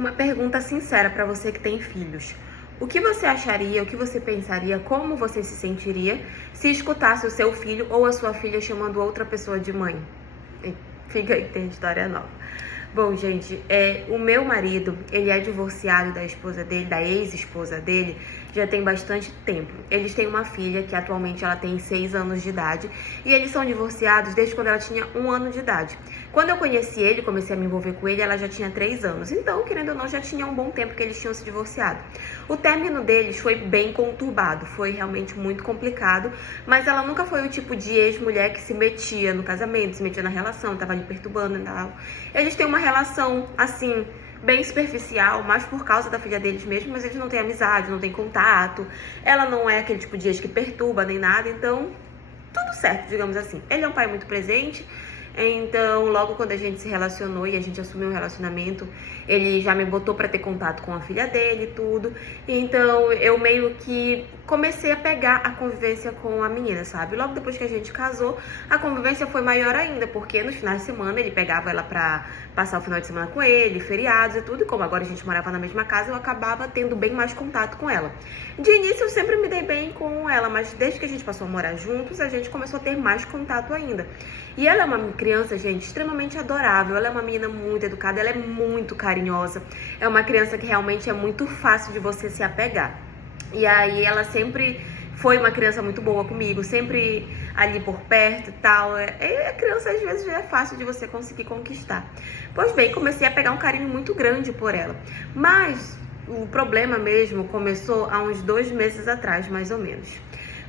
Uma pergunta sincera para você que tem filhos. O que você acharia, o que você pensaria, como você se sentiria se escutasse o seu filho ou a sua filha chamando outra pessoa de mãe? Fica aí, tem história nova. Bom, gente, o meu marido, ele é divorciado da esposa dele, da ex-esposa dele, já tem bastante tempo. Eles têm uma filha que atualmente ela tem 6 anos de idade e eles são divorciados desde quando ela tinha 1 ano de idade. Quando eu conheci ele, comecei a me envolver com ele, ela já tinha 3 anos. Então, querendo ou não, já tinha um bom tempo que eles tinham se divorciado. O término deles foi bem conturbado, foi realmente muito complicado, mas ela nunca foi o tipo de ex-mulher que se metia no casamento, se metia na relação, tava ali perturbando e tal. Eles têm uma relação, assim, bem superficial, mais por causa da filha deles mesmo, mas eles não têm amizade, não têm contato. Ela não é aquele tipo de ex que perturba nem nada, então tudo certo, digamos assim. Ele é um pai muito presente, então logo quando a gente se relacionou e a gente assumiu um relacionamento, ele já me botou pra ter contato com a filha dele e tudo. Então eu meio que comecei a pegar a convivência com a menina, sabe? Logo depois que a gente casou, a convivência foi maior ainda, porque nos finais de semana ele pegava ela pra passar o final de semana com ele, feriados e tudo, e como agora a gente morava na mesma casa, eu acabava tendo bem mais contato com ela. De início eu sempre me dei bem com ela, mas desde que a gente passou a morar juntos, a gente começou a ter mais contato ainda. E ela é uma criança, gente, extremamente adorável, ela é uma menina muito educada, ela é muito carinhosa, é uma criança que realmente é muito fácil de você se apegar. E aí ela sempre foi uma criança muito boa comigo, sempre ali por perto e tal. A criança às vezes é fácil de você conseguir conquistar. Pois bem, comecei a pegar um carinho muito grande por ela. Mas o problema mesmo começou há uns 2 meses atrás, mais ou menos.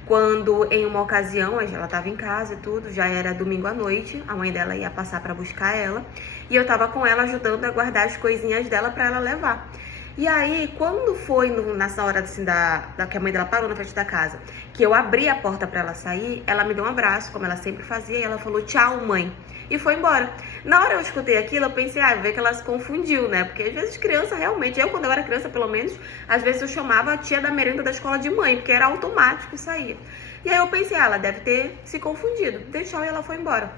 Quando em uma ocasião, ela estava em casa e tudo, já era domingo à noite, a mãe dela ia passar para buscar ela, e eu estava com ela ajudando a guardar as coisinhas dela para ela levar. E aí, quando foi nessa hora assim, que a mãe dela parou na frente da casa, que eu abri a porta pra ela sair, ela me deu um abraço, como ela sempre fazia, e ela falou, tchau, mãe, e foi embora. Na hora eu escutei aquilo, eu pensei, vê que ela se confundiu, né? Porque às vezes criança, realmente, quando eu era criança, pelo menos, às vezes eu chamava a tia da merenda da escola de mãe, porque era automático sair. E aí eu pensei, ela deve ter se confundido, dei tchau e ela foi embora.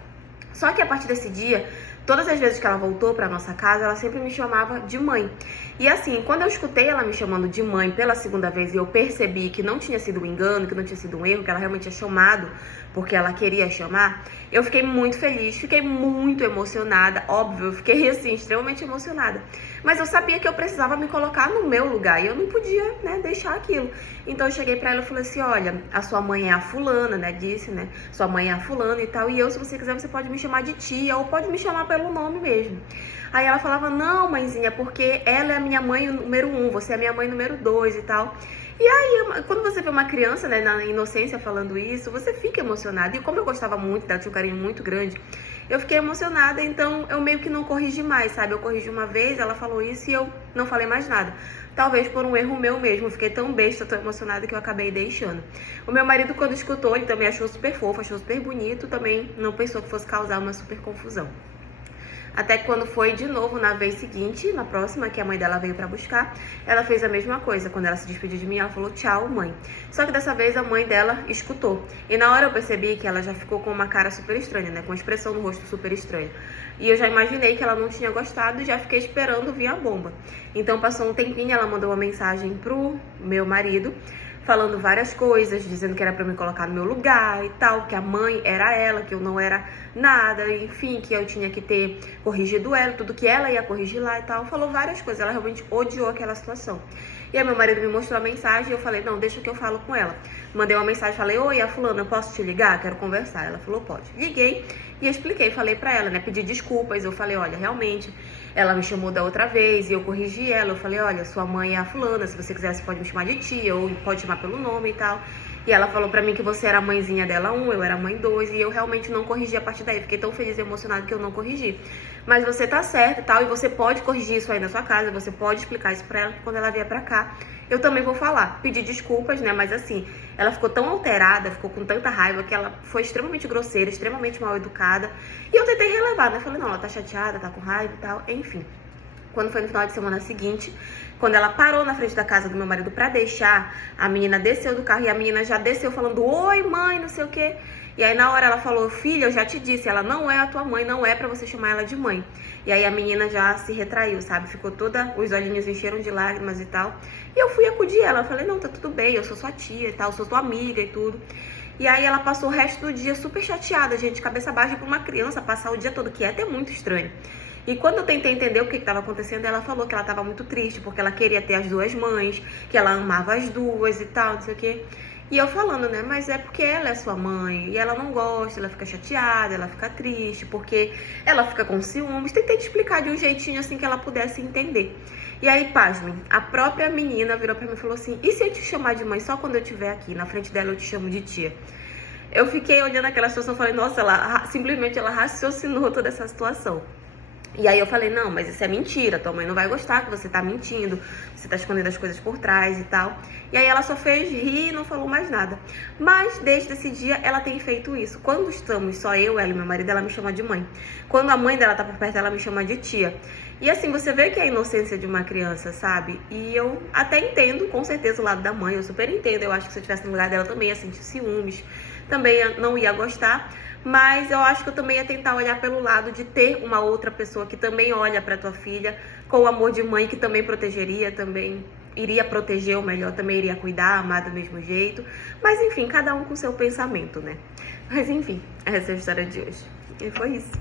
Só que a partir desse dia, todas as vezes que ela voltou pra nossa casa, ela sempre me chamava de mãe. E assim, quando eu escutei ela me chamando de mãe pela segunda vez e eu percebi que não tinha sido um engano, que não tinha sido um erro, que ela realmente tinha chamado porque ela queria chamar, eu fiquei muito feliz, fiquei muito emocionada, óbvio, eu fiquei assim, extremamente emocionada. Mas eu sabia que eu precisava me colocar no meu lugar e eu não podia, né, deixar aquilo. Então eu cheguei pra ela e falei assim, olha, a sua mãe é a fulana, né, disse, né, sua mãe é a fulana e tal, e eu, se você quiser, você pode me chamar de tia ou pode me chamar pelo nome mesmo. Aí ela falava, não, mãezinha, porque ela é a minha mãe número 1, você é a minha mãe número 2 e tal. E aí, quando você vê uma criança, né, na inocência falando isso, você fica emocionada. E como eu gostava muito dela, tinha um carinho muito grande, eu fiquei emocionada, então eu meio que não corrigi mais, sabe? Eu corrigi uma vez, ela falou isso e eu não falei mais nada. Talvez por um erro meu mesmo, eu fiquei tão besta, tão emocionada que eu acabei deixando. O meu marido, quando escutou, ele também achou super fofo, achou super bonito, também não pensou que fosse causar uma super confusão. Até que quando foi de novo na vez seguinte, na próxima, que a mãe dela veio pra buscar, ela fez a mesma coisa. Quando ela se despediu de mim, ela falou tchau, mãe. Só que dessa vez a mãe dela escutou. E na hora eu percebi que ela já ficou com uma cara super estranha, né? Com uma expressão no rosto super estranha. E eu já imaginei que ela não tinha gostado e já fiquei esperando vir a bomba. Então passou um tempinho, ela mandou uma mensagem pro meu marido, falando várias coisas, dizendo que era pra me colocar no meu lugar e tal, que a mãe era ela, que eu não era nada, enfim, que eu tinha que ter corrigido ela, tudo que ela ia corrigir lá e tal. Falou várias coisas, ela realmente odiou aquela situação. E aí meu marido me mostrou a mensagem e eu falei, não, deixa que eu falo com ela. Mandei uma mensagem, falei, oi, a fulana, eu posso te ligar? Quero conversar. Ela falou, pode. Liguei e expliquei, falei pra ela, né, pedi desculpas, eu falei, olha, realmente, ela me chamou da outra vez e eu corrigi ela, eu falei, olha, sua mãe é a fulana, se você quiser você pode me chamar de tia ou pode chamar pelo nome e tal. E ela falou pra mim que você era a mãezinha dela 1, eu era a mãe 2, e eu realmente não corrigi a partir daí. Fiquei tão feliz e emocionada que eu não corrigi. Mas você tá certa e tal, e você pode corrigir isso aí na sua casa, você pode explicar isso pra ela, que quando ela vier pra cá, eu também vou falar. Pedir desculpas, né, mas assim, ela ficou tão alterada, ficou com tanta raiva, que ela foi extremamente grosseira, extremamente mal educada. E eu tentei relevar, né, falei, não, ela tá chateada, tá com raiva e tal, enfim. Quando foi no final de semana seguinte, quando ela parou na frente da casa do meu marido pra deixar, a menina desceu do carro e a menina já desceu falando, oi mãe, não sei o quê. E aí na hora ela falou, filha, eu já te disse, ela não é a tua mãe, não é pra você chamar ela de mãe. E aí a menina já se retraiu, sabe? Ficou toda, os olhinhos encheram de lágrimas e tal. E eu fui acudir ela, eu falei, não, tá tudo bem, eu sou sua tia e tal, sou tua amiga e tudo. E aí ela passou o resto do dia super chateada, gente, cabeça baixa pra uma criança passar o dia todo, que é até muito estranho. E quando eu tentei entender o que estava acontecendo, ela falou que ela estava muito triste, porque ela queria ter as duas mães, que ela amava as duas e tal, não sei o quê. E eu falando, né, mas é porque ela é sua mãe, e ela não gosta, ela fica chateada, ela fica triste, porque ela fica com ciúmes. Tentei te explicar de um jeitinho assim que ela pudesse entender. E aí, pasmem, a própria menina virou pra mim e falou assim, e se eu te chamar de mãe só quando eu estiver aqui? Na frente dela eu te chamo de tia. Eu fiquei olhando aquela situação e falei, nossa, ela simplesmente ela raciocinou toda essa situação. E aí eu falei, não, mas isso é mentira, tua mãe não vai gostar que você tá mentindo, você tá escondendo as coisas por trás e tal. E aí ela só fez rir e não falou mais nada. Mas desde esse dia ela tem feito isso. Quando estamos só eu, ela e meu marido, ela me chama de mãe. Quando a mãe dela tá por perto, ela me chama de tia. E assim, você vê que é a inocência de uma criança, sabe? E eu até entendo, com certeza, o lado da mãe, eu super entendo. Eu acho que se eu estivesse no lugar dela também ia sentir ciúmes, também não ia gostar. Mas eu acho que eu também ia tentar olhar pelo lado de ter uma outra pessoa que também olha pra tua filha com o amor de mãe, que também protegeria, também iria proteger, ou melhor, também iria cuidar, amar do mesmo jeito. Mas enfim, cada um com seu pensamento, né? Mas enfim, essa é a história de hoje. E foi isso.